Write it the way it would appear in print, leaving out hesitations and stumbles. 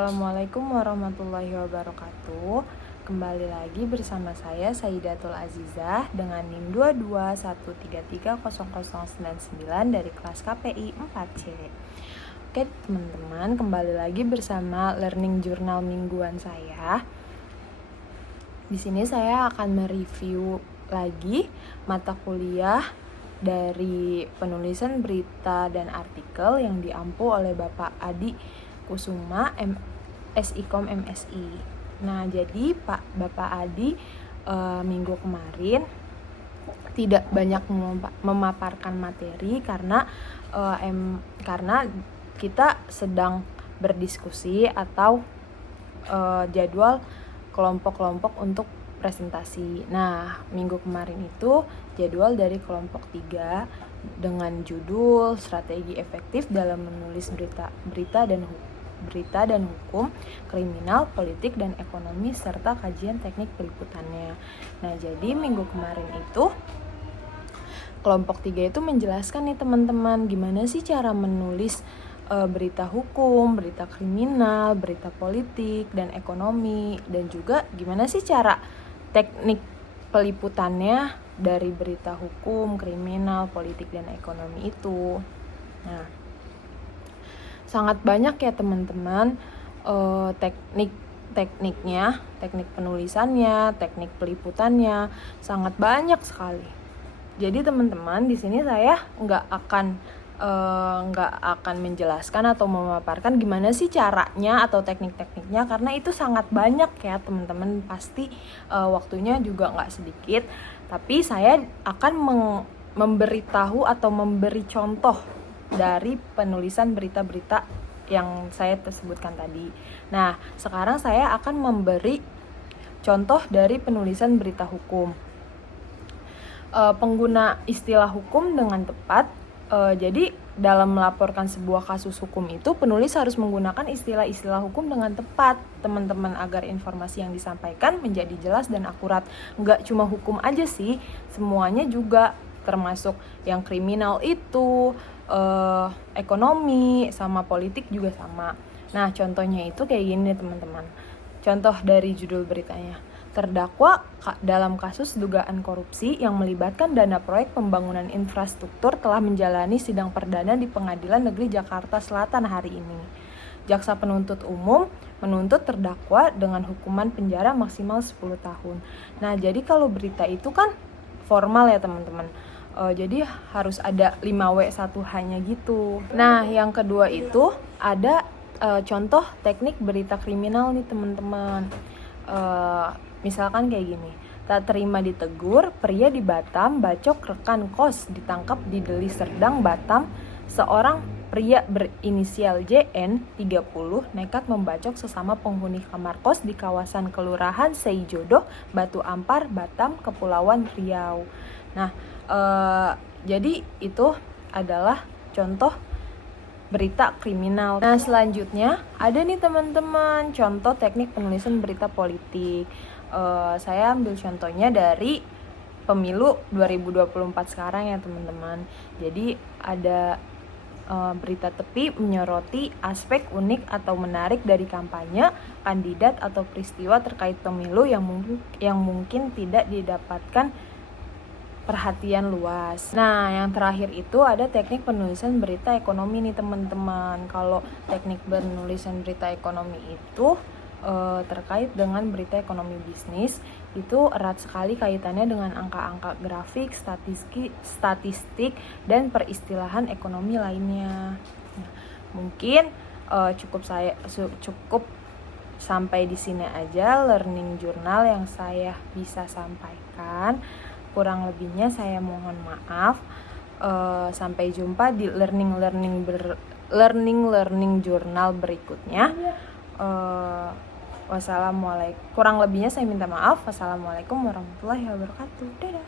Assalamualaikum warahmatullahi wabarakatuh. Kembali lagi bersama saya Saidatul Azizah dengan NIM 2213300099 dari kelas KPI 4C. Oke teman-teman, kembali lagi bersama learning journal mingguan saya. Di sini saya akan mereview lagi mata kuliah dari penulisan berita dan artikel yang diampu oleh Bapak Adi Kusuma SIKOM MSI. Nah, jadi Bapak Adi minggu kemarin tidak banyak memaparkan materi karena kita sedang berdiskusi atau jadwal kelompok-kelompok untuk presentasi. Nah, minggu kemarin itu jadwal dari kelompok 3 dengan judul Strategi Efektif dalam Menulis Berita dan Hukum, Kriminal, Politik, dan Ekonomi, serta kajian teknik peliputannya. Nah, jadi minggu kemarin itu kelompok 3 itu menjelaskan nih teman-teman gimana sih cara menulis berita hukum, berita kriminal, berita politik, dan ekonomi, dan juga gimana sih cara teknik peliputannya dari berita hukum, kriminal, politik, dan ekonomi itu. Nah, sangat banyak ya teman-teman tekniknya, teknik penulisannya, teknik peliputannya, sangat banyak sekali. Jadi teman-teman, di sini saya nggak akan menjelaskan atau memaparkan gimana sih caranya atau teknik-tekniknya, karena itu sangat banyak ya teman-teman, pasti waktunya juga nggak sedikit. Tapi saya akan memberitahu atau memberi contoh dari penulisan berita-berita yang saya tersebutkan tadi. Nah, sekarang saya akan memberi contoh dari penulisan berita hukum. Pengguna istilah hukum dengan tepat. Jadi dalam melaporkan sebuah kasus hukum itu penulis harus menggunakan istilah-istilah hukum dengan tepat, teman-teman, agar informasi yang disampaikan menjadi jelas dan akurat. Nggak cuma hukum aja sih, semuanya juga, termasuk yang kriminal itu, ekonomi, sama politik juga sama. Nah, contohnya itu kayak gini teman-teman. Contoh dari judul beritanya. Terdakwa dalam kasus dugaan korupsi yang melibatkan dana proyek pembangunan infrastruktur telah menjalani sidang perdana di Pengadilan Negeri Jakarta Selatan hari ini. Jaksa penuntut umum menuntut terdakwa dengan hukuman penjara maksimal 10 tahun. Nah, jadi kalau berita itu kan formal ya teman-teman. Jadi harus ada 5W1H-nya gitu. Nah, yang kedua itu ada contoh teknik berita kriminal nih teman-teman. Misalkan kayak gini, tak terima ditegur, pria di Batam bacok rekan kos ditangkap di Deli Serdang, Batam. Seorang pria berinisial JN 30 nekat membacok sesama penghuni kamar kos di kawasan Kelurahan Seijodoh, Batu Ampar, Batam, Kepulauan Riau. Nah, jadi itu adalah contoh berita kriminal. Nah, selanjutnya ada nih teman-teman contoh teknik penulisan berita politik. Saya ambil contohnya dari pemilu 2024 sekarang ya teman-teman. Jadi ada berita tepi menyoroti aspek unik atau menarik dari kampanye, kandidat, atau peristiwa terkait pemilu yang mungkin tidak didapatkan perhatian luas. Nah, yang terakhir itu ada teknik penulisan berita ekonomi nih teman-teman. Kalau teknik penulisan berita ekonomi itu terkait dengan berita ekonomi bisnis, itu erat sekali kaitannya dengan angka-angka grafik, statistik, dan peristilahan ekonomi lainnya. Nah, mungkin cukup sampai di sini aja learning journal yang saya bisa sampaikan. Kurang lebihnya saya mohon maaf. Sampai jumpa di learning journal berikutnya. Wassalamualaikum. Kurang lebihnya saya minta maaf. Wassalamualaikum warahmatullahi wabarakatuh. Dadah.